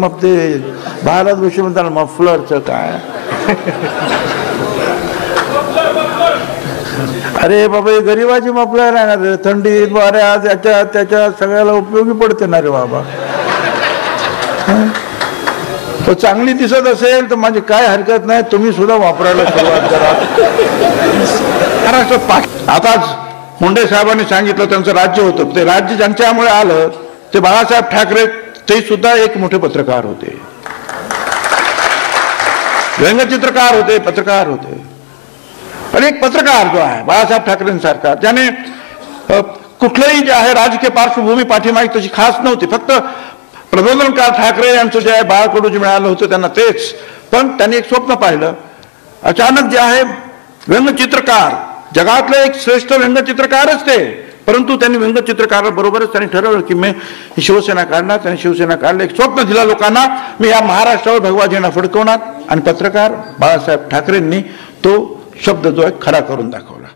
मग ते भारत विषय म्हणतात मफलरचं काय अरे बाबा हे गरीबाची मफलर आहे ना रे, थंडीत वाऱ्यात याच्या त्याच्या सगळ्याला उपयोगी पडते ना रे बाबा. तो चांगली दिसत असेल तर माझी काय हरकत नाही, तुम्ही सुद्धा वापरायला सुरुवात करा. महाराष्ट्रात आताच मुंडे साहेबांनी सांगितलं त्यांचं राज्य होतं, ते राज्य ज्यांच्यामुळे आलं ते बाळासाहेब ठाकरे, ते सुद्धा एक मोठे पत्रकार होते, व्यंगचित्रकार होते, पत्रकार होते. आणि एक पत्रकार जो आहे बाळासाहेब ठाकरेंसारखा, ज्याने कुठलंही जे आहे राजकीय पार्श्वभूमी पाठीमागे त्याची खास नव्हती, फक्त प्रबोधनकार ठाकरे यांचं जे आहे बाळकडू जे मिळालं होतं त्यांना तेच, पण त्यांनी एक स्वप्न पाहिलं. अचानक जे आहे व्यंगचित्रकार, जगातले एक श्रेष्ठ व्यंगचित्रकारच ते, परंतु त्यांनी व्यंगचित्रकाराबरोबरच त्यांनी ठरवलं की मी शिवसेना काढणार. त्यांनी शिवसेना काढलं, एक स्वप्न दिला लोकांना, मी या महाराष्ट्रावर भगवा झेंडा फडकवणार. आणि पत्रकार बाळासाहेब ठाकरेंनी तो शब्द जो आहे खरा करून दाखवला.